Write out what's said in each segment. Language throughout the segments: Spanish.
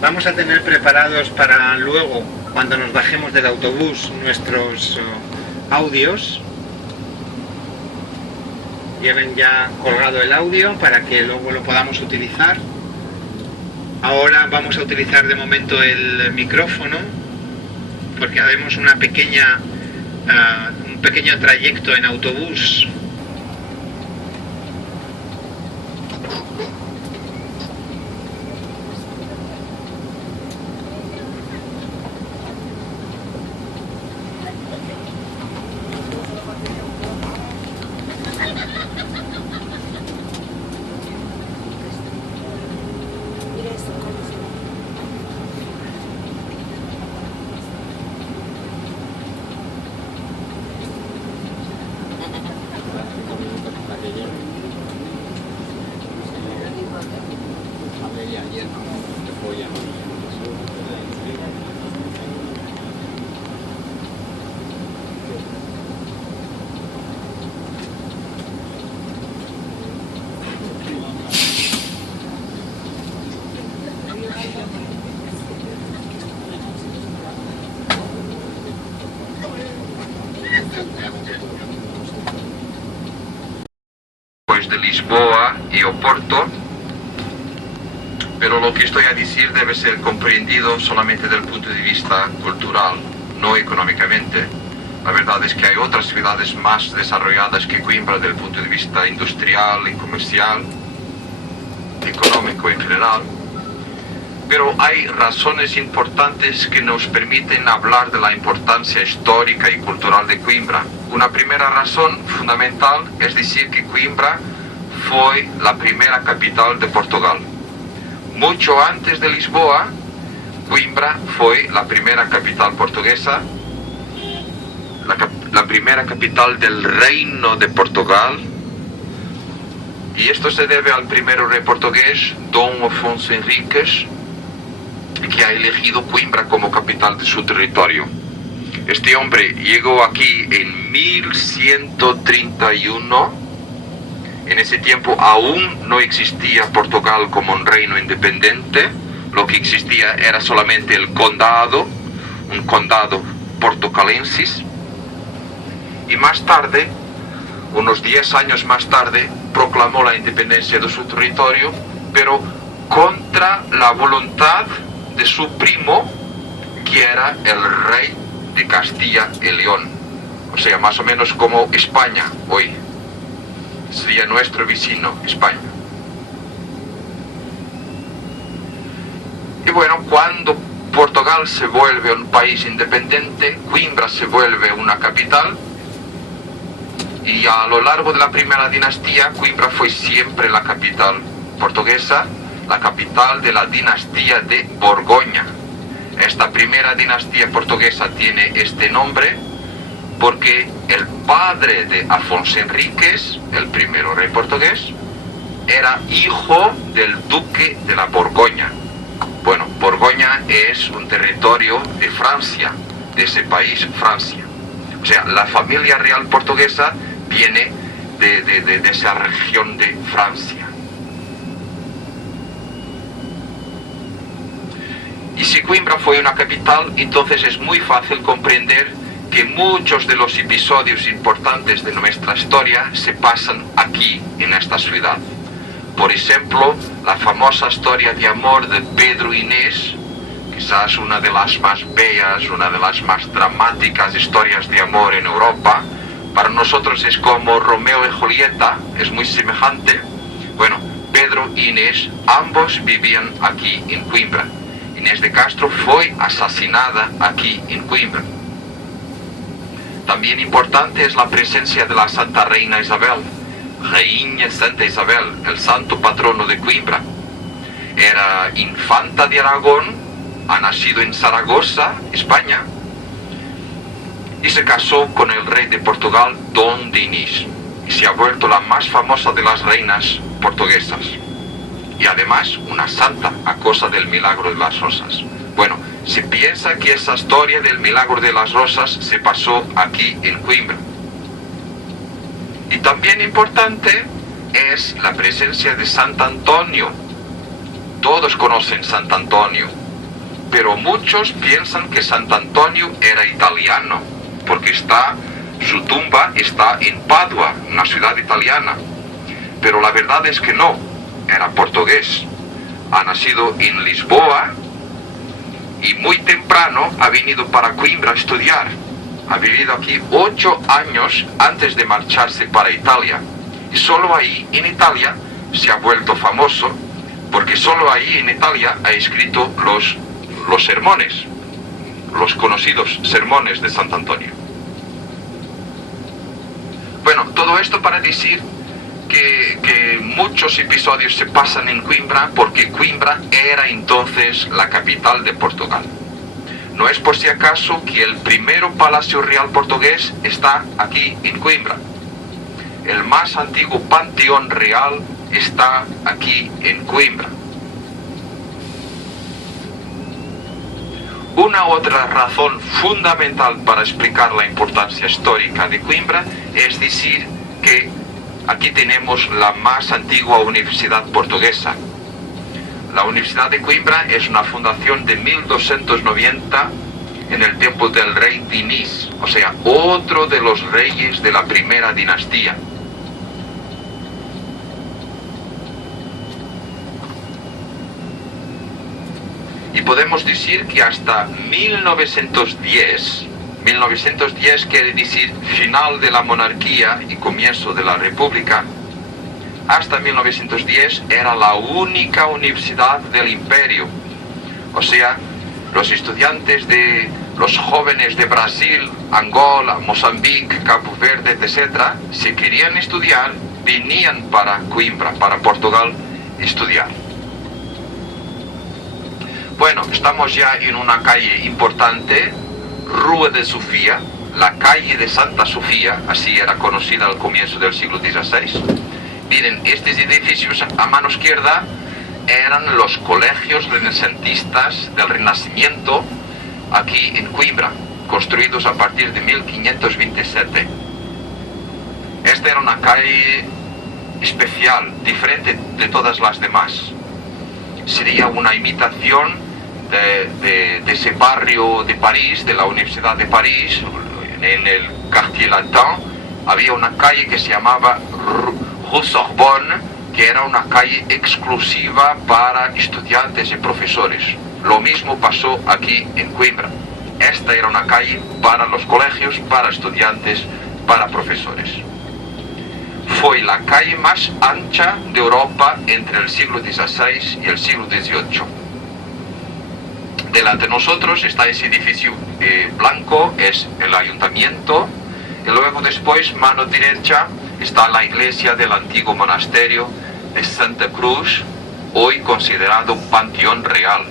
Vamos a tener preparados para luego, cuando nos bajemos del autobús, nuestros audios. Lleven ya colgado el audio para que luego lo podamos utilizar. Ahora vamos a utilizar de momento el micrófono porque haremos un pequeño trayecto en autobús. Pues de Lisboa y Oporto, pero lo que estoy a decir debe ser comprendido solamente desde el punto de vista cultural, no económicamente. La verdad es que hay otras ciudades más desarrolladas que Coimbra desde el punto de vista industrial y comercial, económico en general, pero hay razones importantes que nos permiten hablar de la importancia histórica y cultural de Coimbra. Una primera razón fundamental es decir que Coimbra fue la primera capital de Portugal. Mucho antes de Lisboa, Coimbra fue la primera capital portuguesa, la primera capital del Reino de Portugal, y esto se debe al primer rey portugués, Dom Afonso Henriques, que ha elegido Coimbra como capital de su territorio. Este hombre llegó aquí en 1131. En ese tiempo aún no existía Portugal como un reino independiente. Lo que existía era solamente el condado, un condado portucalensis. Y más tarde, unos 10 años más tarde, proclamó la independencia de su territorio, pero contra la voluntad de su primo, que era el rey de Castilla y León. O sea, más o menos como España hoy. Sería nuestro vecino, España. Y bueno, cuando Portugal se vuelve un país independiente, Coimbra se vuelve una capital, y a lo largo de la primera dinastía, Coimbra fue siempre la capital portuguesa, la capital de la dinastía de Borgoña. Esta primera dinastía portuguesa tiene este nombre porque el padre de Afonso Henriques, el primero rey portugués, era hijo del duque de la Borgoña. Bueno, Borgoña es un territorio de Francia, de ese país, Francia. O sea, la familia real portuguesa viene de esa región de Francia. Y si Coimbra fue una capital, entonces es muy fácil comprender que muchos de los episodios importantes de nuestra historia se pasan aquí, en esta ciudad. Por ejemplo, la famosa historia de amor de Pedro e Inés, quizás una de las más bellas, una de las más dramáticas historias de amor en Europa. Para nosotros es como Romeo y Julieta, es muy semejante. Bueno, Pedro e Inés, ambos vivían aquí en Coimbra. Inés de Castro fue asesinada aquí en Coimbra. También importante es la presencia de la Santa Reina Isabel, Reina Santa Isabel, el santo patrono de Coimbra. Era infanta de Aragón, ha nacido en Zaragoza, España, y se casó con el rey de Portugal, Dom Dinis, y se ha vuelto la más famosa de las reinas portuguesas. Y además una santa a causa del milagro de las rosas. Bueno, se piensa que esa historia del milagro de las rosas se pasó aquí en Coimbra. Y también importante es la presencia de Sant Antonio. Todos conocen Sant Antonio, pero muchos piensan que Sant'Antonio era italiano, porque su tumba está en Padua, una ciudad italiana. Pero la verdad es que no, era portugués. Ha nacido en Lisboa y muy temprano ha venido para Coimbra a estudiar. Ha vivido aquí 8 años antes de marcharse para Italia. Y solo ahí, en Italia, se ha vuelto famoso, porque solo ahí en Italia ha escrito los sermones, los conocidos sermones de Sant'Antonio. Bueno, todo esto para decir que muchos episodios se pasan en Coimbra, porque Coimbra era entonces la capital de Portugal. No es por si acaso que el primero palacio real portugués está aquí en Coimbra. El más antiguo panteón real está aquí en Coimbra. Una otra razón fundamental para explicar la importancia histórica de Coimbra es decir que aquí tenemos la más antigua universidad portuguesa. La Universidad de Coimbra es una fundación de 1290 en el tiempo del rey Dinis, o sea, otro de los reyes de la primera dinastía. Y podemos decir que hasta 1910 quiere decir final de la monarquía y comienzo de la república, hasta 1910 era la única universidad del imperio. O sea, los estudiantes los jóvenes de Brasil, Angola, Mozambique, Cabo Verde, etc., si querían estudiar, venían para Coimbra, para Portugal, estudiar. Bueno, estamos ya en una calle importante, Rua de Sofía, la calle de Santa Sofía, así era conocida al comienzo del siglo XVI. Miren, estos edificios a mano izquierda eran los colegios renacentistas del Renacimiento aquí en Coimbra, construidos a partir de 1527. Esta era una calle especial, diferente de todas las demás. Sería una imitación de ese barrio de París, de la Universidad de París. En el Quartier Latin había una calle que se llamaba Rue Sorbonne, que era una calle exclusiva para estudiantes y profesores. Lo mismo pasó aquí en Coimbra. Esta era una calle para los colegios, para estudiantes, para profesores. Fue la calle más ancha de Europa entre el siglo XVI y el siglo XVIII. Delante de nosotros está ese edificio blanco, es el ayuntamiento, y luego después, mano derecha, está la iglesia del antiguo monasterio de Santa Cruz, hoy considerado un panteón real.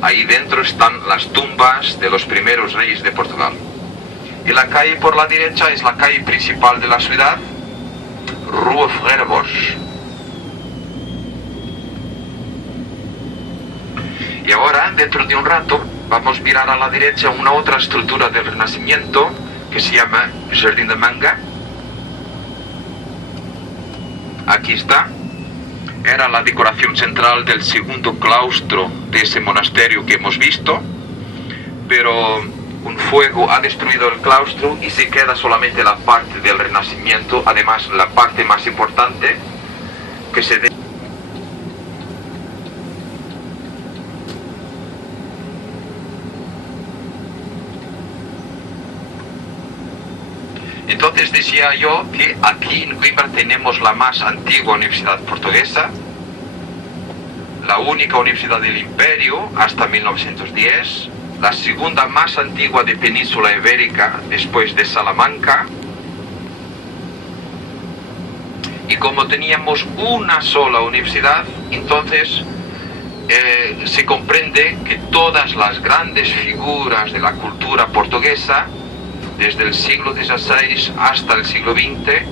Ahí dentro están las tumbas de los primeros reyes de Portugal. Y la calle por la derecha es la calle principal de la ciudad, Rua Ferreira Borges. Y ahora, dentro de un rato, vamos a mirar a la derecha una otra estructura del Renacimiento que se llama Jardín de Manga. Aquí está. Era la decoración central del segundo claustro de ese monasterio que hemos visto, pero un fuego ha destruido el claustro y se queda solamente la parte del Renacimiento, además la parte más importante que se Entonces decía yo que aquí en Coimbra tenemos la más antigua universidad portuguesa, la única universidad del imperio hasta 1910, la segunda más antigua de Península Ibérica después de Salamanca. Y como teníamos una sola universidad, entonces se comprende que todas las grandes figuras de la cultura portuguesa, desde el siglo XVI hasta el siglo XX,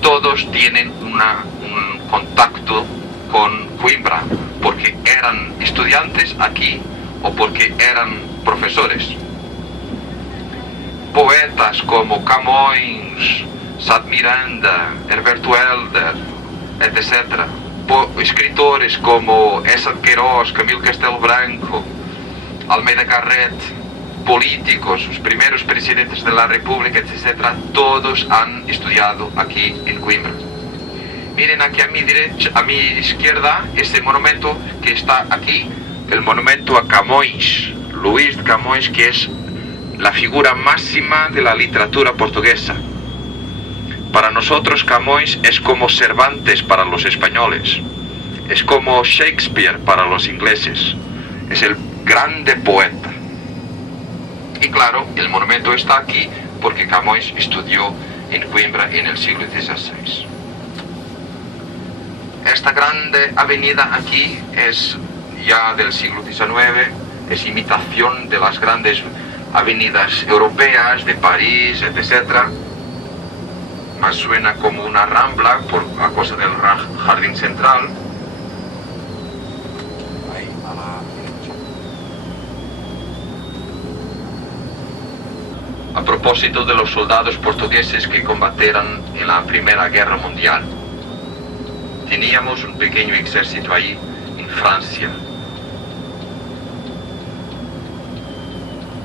todos tienen un contacto con Coimbra, porque eran estudiantes aquí o porque eran profesores. Poetas como Camões, Sá de Miranda, Herberto Helder, etc. Escritores como Essa de Queiroz, Camilo Castelo Branco, Almeida Garrett, políticos, los primeros presidentes de la República, etc., todos han estudiado aquí en Coimbra. Miren aquí a mi derecha, a mi izquierda, ese monumento que está aquí, el monumento a Camões, Luís de Camões, que es la figura máxima de la literatura portuguesa. Para nosotros Camões es como Cervantes para los españoles, es como Shakespeare para los ingleses, es el grande poeta. Y claro, el monumento está aquí porque Camões estudió en Coimbra en el siglo XVI. Esta grande avenida aquí es ya del siglo XIX, es imitación de las grandes avenidas europeas de París, etc. Más suena como una rambla por a causa del jardín central. Ahí, a la derecha. A propósito de los soldados portugueses que combatieron en la Primera Guerra Mundial, teníamos un pequeño ejército ahí en Francia.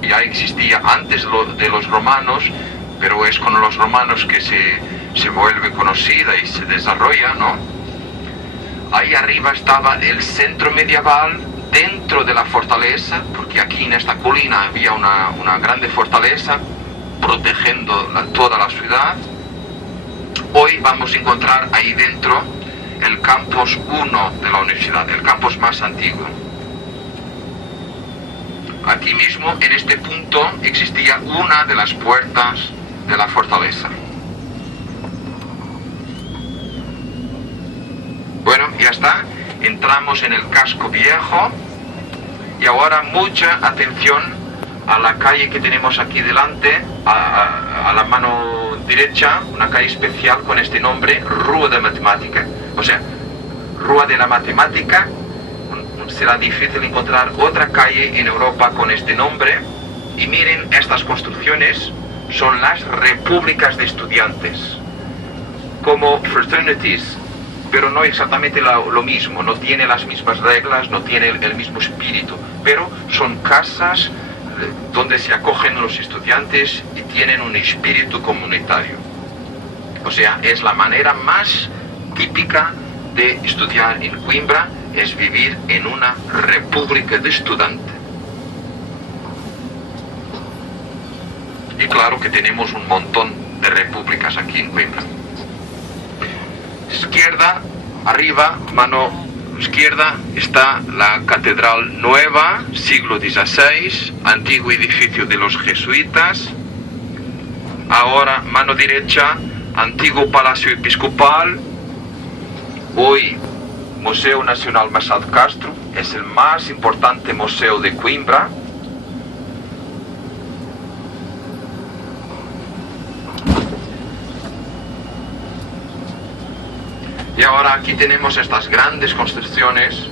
Ya existía antes de los romanos, pero es con los romanos que se vuelve conocida y se desarrolla, ¿no? Ahí arriba estaba el centro medieval dentro de la fortaleza, porque aquí en esta colina había una grande fortaleza protegiendo toda la ciudad. Hoy vamos a encontrar ahí dentro el campus 1 de la universidad, el campus más antiguo. Aquí mismo, en este punto, existía una de las puertas de la fortaleza. Bueno, ya está. Entramos en el casco viejo. Y ahora mucha atención a la calle que tenemos aquí delante, a la mano derecha, una calle especial con este nombre, Rua da Matemática. O sea, Rua de la Matemática. Será difícil encontrar otra calle en Europa con este nombre. Y miren, estas construcciones son las repúblicas de estudiantes, como fraternities, pero no exactamente lo mismo, no tiene las mismas reglas, no tiene el mismo espíritu, pero son casas donde se acogen los estudiantes y tienen un espíritu comunitario. O sea, es la manera más típica de estudiar en Coimbra, es vivir en una república de estudiantes. Y claro que tenemos un montón de repúblicas aquí en Coimbra. Izquierda, arriba, mano izquierda, está la Catedral Nueva, siglo XVI, antiguo edificio de los jesuitas. Ahora, mano derecha, antiguo Palacio Episcopal. Hoy, Museo Nacional Machado Castro, es el más importante museo de Coimbra. Y ahora aquí tenemos estas grandes construcciones,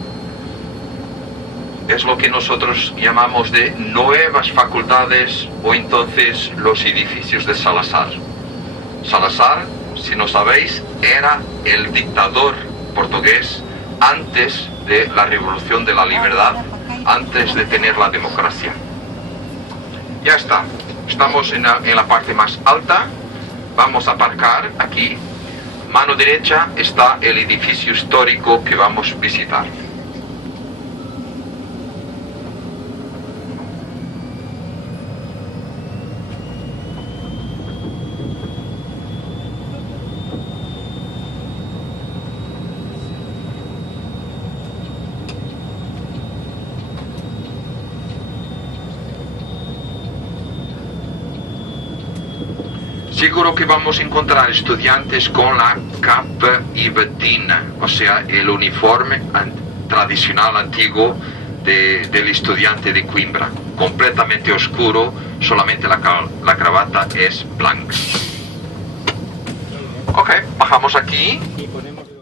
es lo que nosotros llamamos de nuevas facultades o entonces los edificios de Salazar. Salazar, si no sabéis, era el dictador portugués antes de la Revolución de la Libertad, antes de tener la democracia. Ya está, estamos en la parte más alta, vamos a aparcar aquí. Mano derecha está el edificio histórico que vamos a visitar. Seguro que vamos a encontrar estudiantes con la capa y batina, o sea, el uniforme tradicional antiguo del estudiante de Coimbra, completamente oscuro, solamente la cravata es blanca. Ok, bajamos aquí